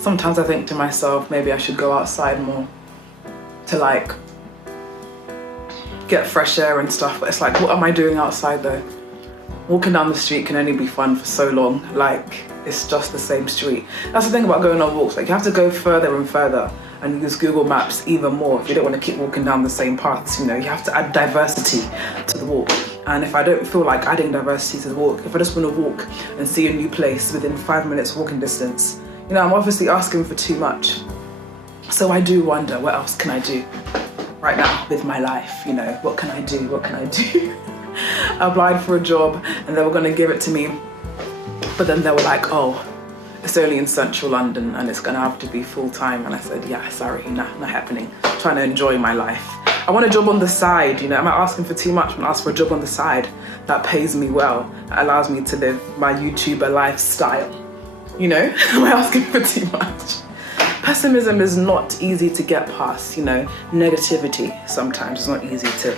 Sometimes I think to myself, maybe I should go outside more to like get fresh air and stuff, but it's like, what am I doing outside though? Walking down the street can only be fun for so long, like it's just the same street. That's the thing about going on walks, like you have to go further and further and use Google Maps even more if you don't want to keep walking down the same paths, you know, you have to add diversity to the walk. And if I don't feel like adding diversity to the walk, if I just want to walk and see a new place within 5 minutes walking distance, you know, I'm obviously asking for too much. So I do wonder, what else can I do right now with my life? You know, what can I do? What can I do? I applied for a job and they were going to give it to me, but then they were like, oh, it's only in central London and it's going to have to be full time. And I said, yeah, sorry, nah, not happening. I'm trying to enjoy my life. I want a job on the side, you know, am I asking for too much? I'm gonna ask for a job on the side that pays me well, that allows me to live my YouTuber lifestyle. You know, am I asking for too much? Pessimism is not easy to get past, you know, negativity sometimes is not easy to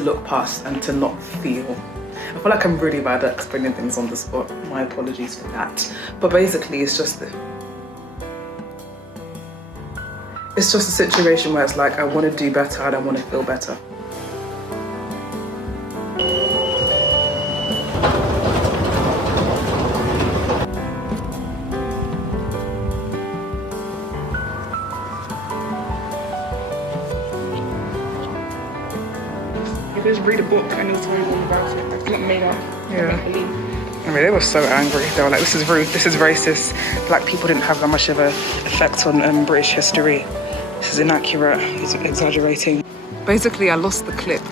look past and to not feel. I feel like I'm really bad at explaining things on the spot. My apologies for that. But basically it's just a situation where it's like, I want to do better and I want to feel better. You just read a book and it'll tell you all about it. It's not made up. Yeah. I mean, they were so angry. They were like, this is rude, this is racist. Black people didn't have that much of an effect on British history. This is inaccurate, he's exaggerating. Basically, I lost the clip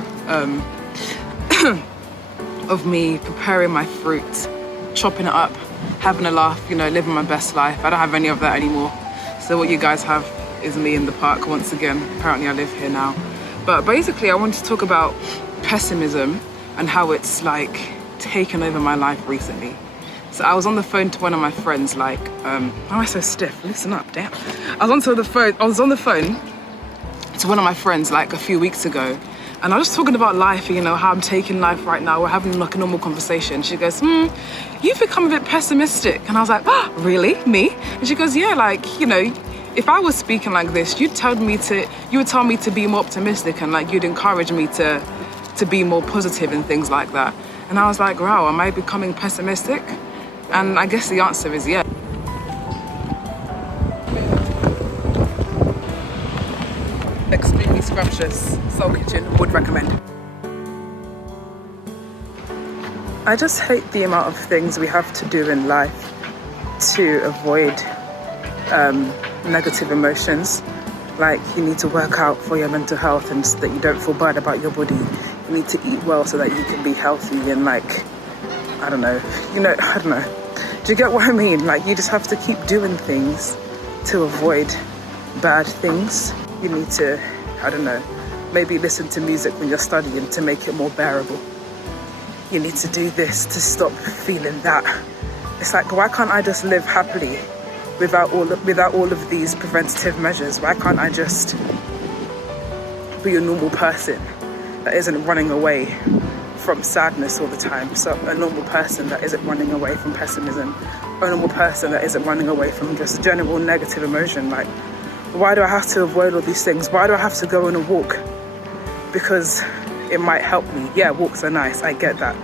of me preparing my fruit, chopping it up, having a laugh, you know, living my best life. I don't have any of that anymore. So what you guys have is me in the park once again. Apparently I live here now. But basically I want to talk about pessimism and how it's like taken over my life recently. So I was on the phone to one of my friends, like, why am I so stiff? Listen up, damn. I was on the phone to one of my friends like a few weeks ago, and I was just talking about life, you know, how I'm taking life right now. We're having like a normal conversation. She goes, you've become a bit pessimistic. And I was like, oh, really? Me? And she goes, yeah, like, you know, if I was speaking like this, you would tell me to be more optimistic and like you'd encourage me to be more positive and things like that. And I was like, wow, am I becoming pessimistic? And I guess the answer is yeah. Extremely scrumptious, soul kitchen, would recommend. I just hate the amount of things we have to do in life to avoid negative emotions. Like you need to work out for your mental health and so that you don't feel bad about your body. You need to eat well so that you can be healthy and like, I don't know. Do you get what I mean? Like you just have to keep doing things to avoid bad things. You need to, I don't know, maybe listen to music when you're studying to make it more bearable. You need to do this to stop feeling that. It's like, why can't I just live happily without all of these preventative measures? Why can't I just be a normal person that isn't running away from sadness all the time? So a normal person that isn't running away from pessimism, a normal person that isn't running away from just general negative emotion. Like, why do I have to avoid all these things? Why do I have to go on a walk? Because it might help me. Yeah, walks are nice, I get that.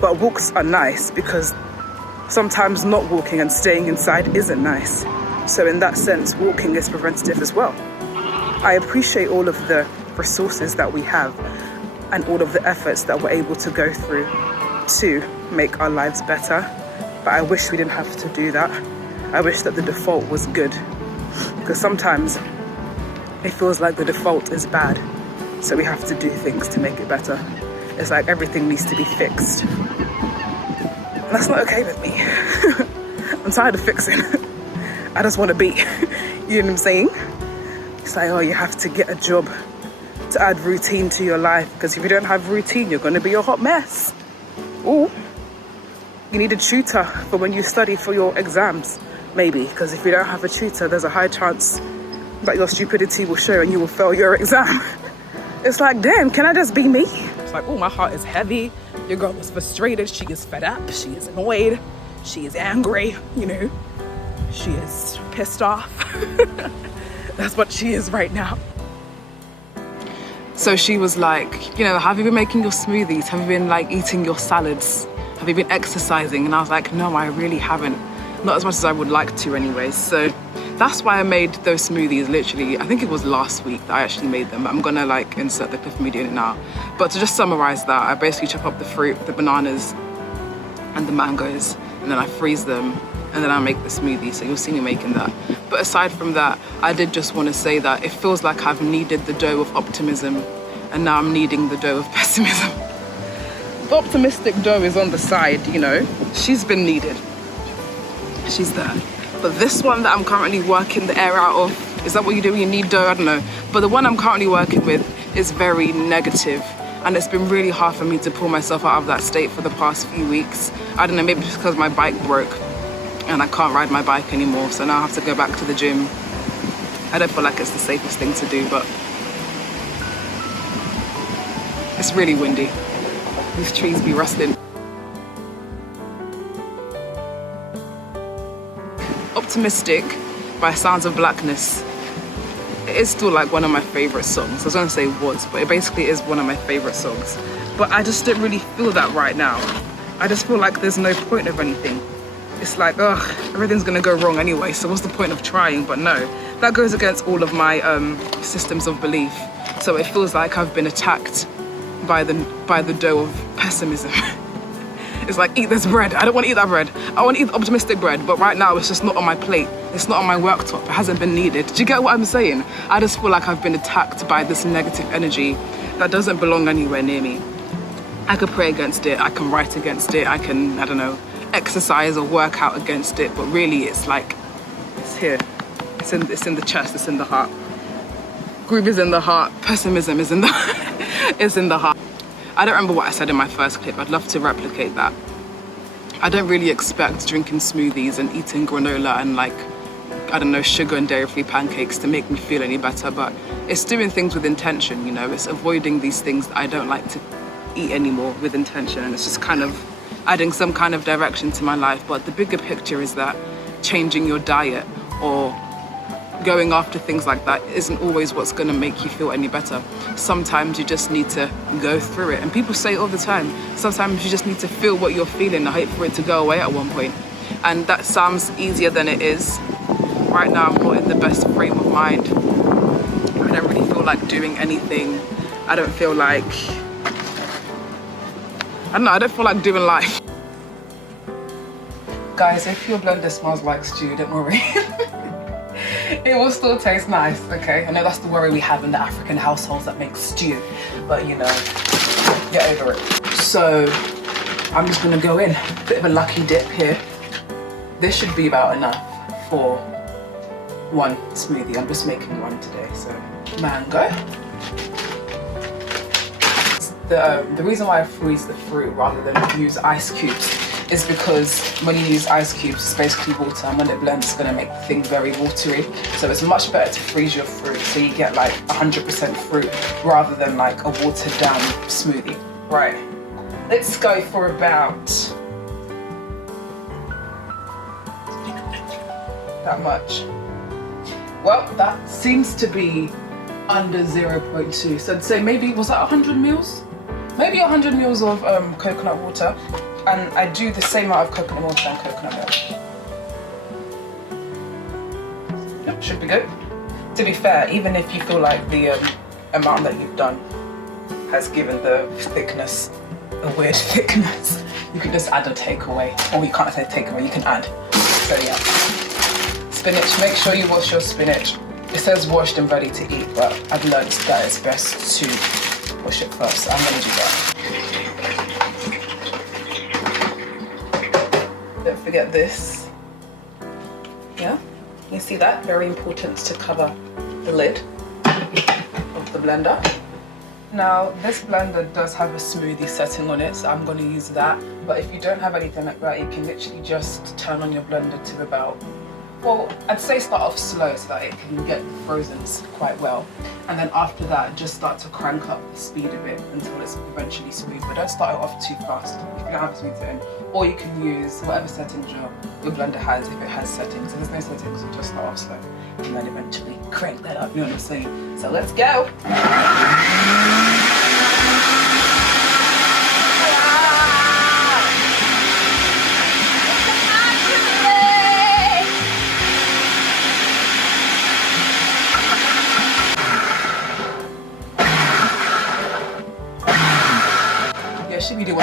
But walks are nice because sometimes not walking and staying inside isn't nice. So in that sense, walking is preventative as well. I appreciate all of the resources that we have and all of the efforts that we're able to go through to make our lives better. But I wish we didn't have to do that. I wish that the default was good. Because sometimes it feels like the default is bad. So we have to do things to make it better. It's like everything needs to be fixed. And that's not okay with me. I'm tired of fixing. I just want to be. You know what I'm saying? It's like, oh, you have to get a job to add routine to your life, because if you don't have routine, you're going to be a hot mess. Or you need a tutor for when you study for your exams, maybe, because if you don't have a tutor, there's a high chance that your stupidity will show and you will fail your exam. It's like, damn, can I just be me? It's like, oh, my heart is heavy. Your girl is frustrated. She is fed up. She is annoyed. She is angry, you know. She is pissed off. That's what she is right now. So she was like, you know, have you been making your smoothies? Have you been like eating your salads? Have you been exercising? And I was like, no, I really haven't. Not as much as I would like to anyway. So that's why I made those smoothies literally, I think it was last week that I actually made them. I'm gonna like insert the clip of me doing it now. But to just summarize that, I basically chop up the fruit, the bananas and the mangoes, and then I freeze them, and then I make the smoothie. So you'll see me making that. But aside from that, I did just want to say that it feels like I've needed the dough of optimism, and now I'm needing the dough of pessimism. The optimistic dough is on the side, you know. She's been needed. She's there. But this one that I'm currently working the air out of, is that what you do when you need dough? I don't know. But the one I'm currently working with is very negative. And it's been really hard for me to pull myself out of that state for the past few weeks. I don't know, maybe just because my bike broke and I can't ride my bike anymore. So now I have to go back to the gym. I don't feel like it's the safest thing to do, but it's really windy. These trees be rustling. Optimistic by Sounds of Blackness. It is still like one of my favorite songs. I was gonna say was, but it basically is one of my favorite songs. But I just don't really feel that right now. I just feel like there's no point of anything. It's like, ugh, everything's gonna go wrong anyway, so what's the point of trying? But no, that goes against all of my systems of belief. So it feels like I've been attacked by the dough of pessimism. It's like, eat this bread. I don't want to eat that bread. I want to eat the optimistic bread, but right now it's just not on my plate. It's not on my worktop. It hasn't been needed. Do you get what I'm saying? I just feel like I've been attacked by this negative energy that doesn't belong anywhere near me. I could pray against it. I can write against it. I can, I don't know, exercise or work out against it. But really, it's like, it's here. It's in the chest. It's in the heart. Grief is in the heart. Pessimism is in the, is in the heart. I don't remember what I said in my first clip. I'd love to replicate that. I don't really expect drinking smoothies and eating granola and like, I don't know, sugar and dairy-free pancakes to make me feel any better, but it's doing things with intention, you know? It's avoiding these things that I don't like to eat anymore with intention, and it's just kind of adding some kind of direction to my life. But the bigger picture is that changing your diet or going after things like that isn't always what's going to make you feel any better. Sometimes you just need to go through it. And people say it all the time, sometimes you just need to feel what you're feeling and hope for it to go away at one point. And that sounds easier than it is. Right now I'm not in the best frame of mind. I don't really feel like doing anything. I don't feel like, I don't know, I don't feel like doing life. Guys, if your blender smells like stew, don't worry. It will still taste nice, okay? I know that's the worry we have in the African households that make stew, but you know, get over it. So I'm just gonna go in, bit of a lucky dip here. This should be about enough for one smoothie. I'm just making one today, so mango. The reason why I freeze the fruit rather than use ice cubes is because when you use ice cubes, it's basically water, and when it blends, it's gonna make the thing very watery. So it's much better to freeze your fruit so you get like 100% fruit rather than like a watered down smoothie. Right, let's go for about that much. Well, that seems to be under 0.2. So I'd say maybe, was that 100 mils? Maybe 100 mils of coconut water. And I do the same amount of coconut water and coconut milk. Yep, should be good. To be fair, even if you feel like the amount that you've done has given the thickness a weird thickness, you can just add a takeaway. Or you can't say takeaway, you can add. So yeah. Spinach, make sure you wash your spinach. It says washed and ready to eat, but I've learned that it's best to wash it first. So I'm gonna do that. Don't forget this. Yeah, you see that? Very important to cover the lid of the blender. Now, this blender does have a smoothie setting on it, so I'm going to use that. But if you don't have anything like that, you can literally just turn on your blender to about well, I'd say start off slow so that it can get frozen quite well. And then after that, just start to crank up the speed a bit until it's eventually smooth. But don't start it off too fast if you don't have a smooth setting. Or you can use whatever settings your blender has, if it has settings. If there's no settings, you just start off slow. And then eventually crank that up, you know what I'm saying? So let's go. Should be doing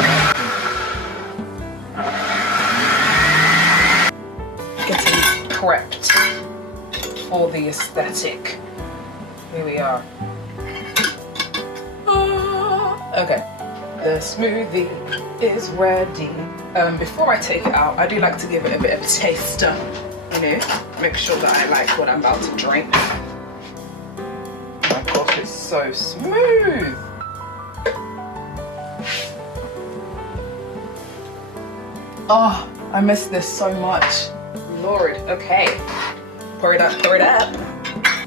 getting prepped for the aesthetic. Here we are. Okay, the smoothie is ready. Before I take it out, I do like to give it a bit of a taster, you know, make sure that I like what I'm about to drink. Oh my gosh, it's so smooth. Oh, I miss this so much. Lord, okay. Pour it up, pour it up.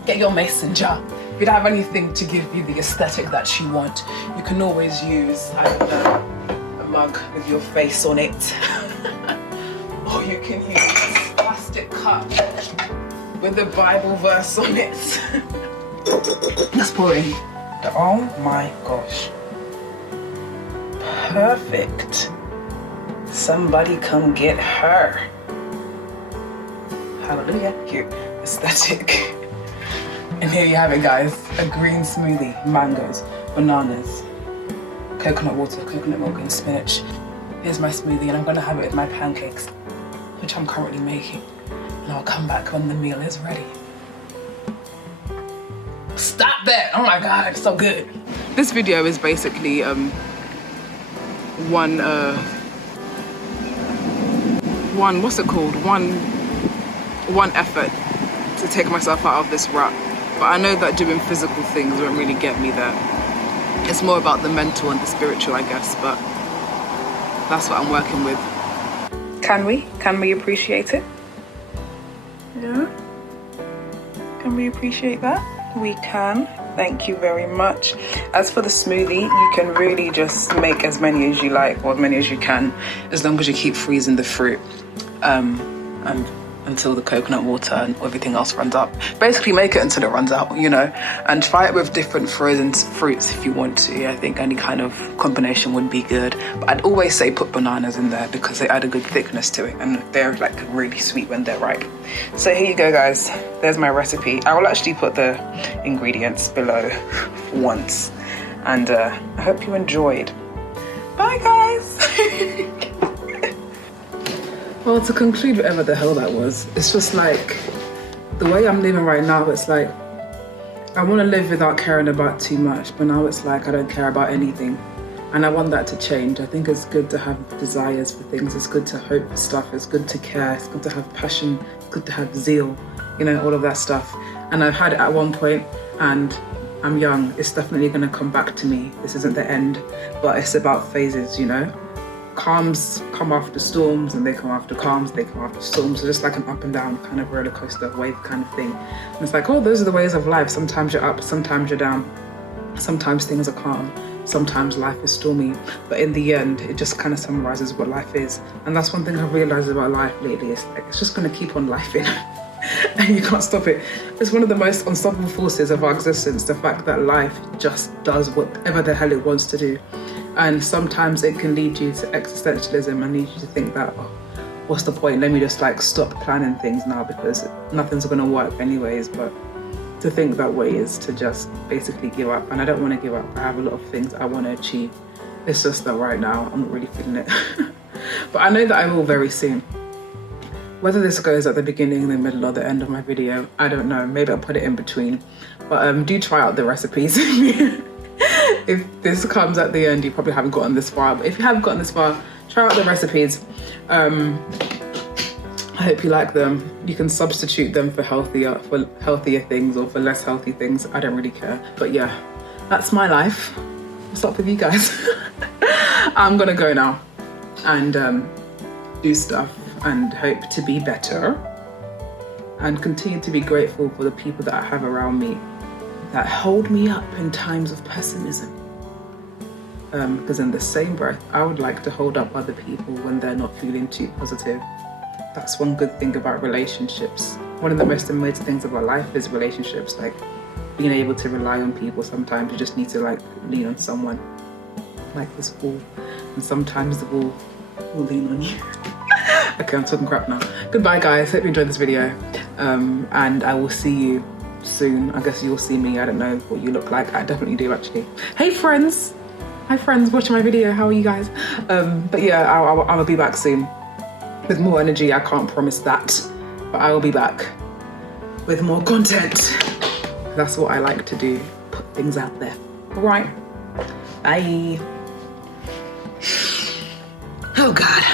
Get your mason jar. If you don't have anything to give you the aesthetic that you want, you can always use, I don't know, a mug with your face on it. Or you can use a plastic cup with a Bible verse on it. Let's pour it in. Oh my gosh. Perfect. Somebody come get her. Hallelujah. Cute. Aesthetic. And here you have it, guys. A green smoothie. Mangoes, bananas, coconut water, coconut milk, and spinach. Here's my smoothie, and I'm gonna have it with my pancakes, which I'm currently making. And I'll come back when the meal is ready. Stop that! Oh my God, it's so good. This video is basically one effort to take myself out of this rut. But I know that doing physical things won't really get me there. It's more about the mental and the spiritual, I guess, but that's what I'm working with. Can we appreciate it? Yeah? Can we appreciate that? We can. Thank you very much. As for the smoothie, you can really just make as many as you like, or as many as you can, as long as you keep freezing the fruit and until the coconut water and everything else runs out. Basically make it until it runs out, you know, and try it with different frozen fruits if you want to. I think any kind of combination would be good, but I'd always say put bananas in there because they add a good thickness to it, and they're like really sweet when they're ripe. So here you go, guys. There's my recipe. I will actually put the ingredients below once, and I hope you enjoyed. Bye, guys. Well, to conclude whatever the hell that was, it's just like the way I'm living right now. It's like I want to live without caring about too much, but now it's like I don't care about anything, and I want that to change. I think it's good to have desires for things. It's good to hope for stuff. It's good to care. It's good to have passion. It's good to have zeal, you know, all of that stuff. And I've had it at one point, and I'm young. It's definitely going to come back to me. This isn't the end, but it's about phases, you know. Calms come after storms, and they come after calms, they come after storms. So just like an up and down kind of roller coaster wave kind of thing. And it's like, oh, those are the ways of life. Sometimes you're up, sometimes you're down. Sometimes things are calm, sometimes life is stormy. But in the end, it just kind of summarizes what life is. And that's one thing I've realized about life lately. It's like, it's just going to keep on lifing. And you can't stop it. It's one of the most unstoppable forces of our existence, the fact that life just does whatever the hell it wants to do. And sometimes it can lead you to existentialism and lead you to think that, oh, what's the point? Let me just like stop planning things now because nothing's gonna work anyways. But to think that way is to just basically give up. And I don't want to give up. I have a lot of things I want to achieve. It's just that right now I'm not really feeling it. But I know that I will very soon. Whether this goes at the beginning, the middle, or the end of my video, I don't know. Maybe I'll put it in between. But do try out the recipes. If this comes at the end, you probably haven't gotten this far. But if you haven't gotten this far, try out the recipes. I hope you like them. You can substitute them for healthier things or for less healthy things. I don't really care. But yeah, that's my life. What's up with you guys? I'm gonna go now and do stuff and hope to be better. and continue to be grateful for the people that I have around me that hold me up in times of pessimism. Because in the same breath, I would like to hold up other people when they're not feeling too positive. That's one good thing about relationships. One of the most amazing things about life is relationships, like being able to rely on people. Sometimes you just need to like lean on someone, like this wall, and sometimes the wall will lean on you. Okay, I'm talking crap now. Goodbye guys, hope you enjoyed this video, and I will see you soon. I guess you'll see me. I don't know what you look like. I definitely do actually. Hey friends! Hi friends watching my video, how are you guys? But yeah, I'm gonna be back soon with more energy. I can't promise that, but I will be back with more content. That's what I like to do, put things out there. All right, bye. Oh God.